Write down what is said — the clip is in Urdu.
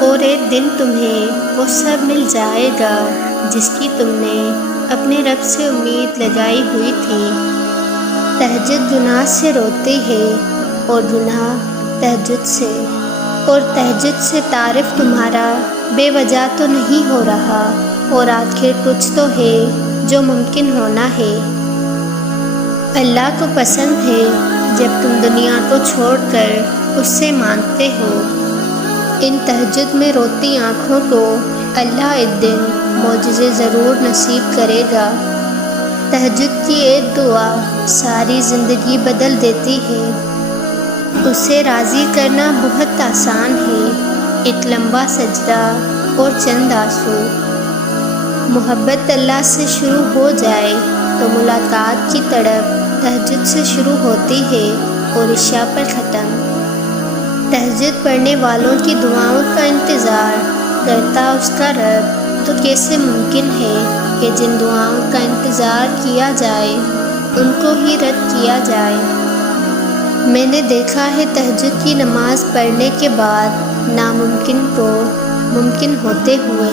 اور ایک دن تمہیں وہ سب مل جائے گا جس کی تم نے اپنے رب سے امید لگائی ہوئی تھی۔ تہجد گناہ سے روتی ہے اور گناہ تہجد سے، اور تہجد سے تعارف تمہارا بے وجہ تو نہیں ہو رہا، اور آخر کچھ تو ہے جو ممکن ہونا ہے۔ اللہ کو پسند ہے جب تم دنیا کو چھوڑ کر اس سے مانگتے ہو۔ ان تہجد میں روتی آنکھوں کو اللہ ایک دن معجزے ضرور نصیب کرے گا۔ تہجد کی ایک دعا ساری زندگی بدل دیتی ہے۔ اسے راضی کرنا بہت آسان ہے، ایک لمبا سجدہ اور چند آنسو۔ محبت اللہ سے شروع ہو جائے تو ملاقات کی تڑپ تہجد سے شروع ہوتی ہے اور عشاء پر ختم۔ تہجد پڑھنے والوں کی دعاؤں کا انتظار کرتا اس کا رب تو کیسے ممکن ہے کہ جن دعاؤں کا انتظار کیا جائے ان کو ہی رد کیا جائے۔ میں نے دیکھا ہے تہجد کی نماز پڑھنے کے بعد ناممکن کو ممکن ہوتے ہوئے۔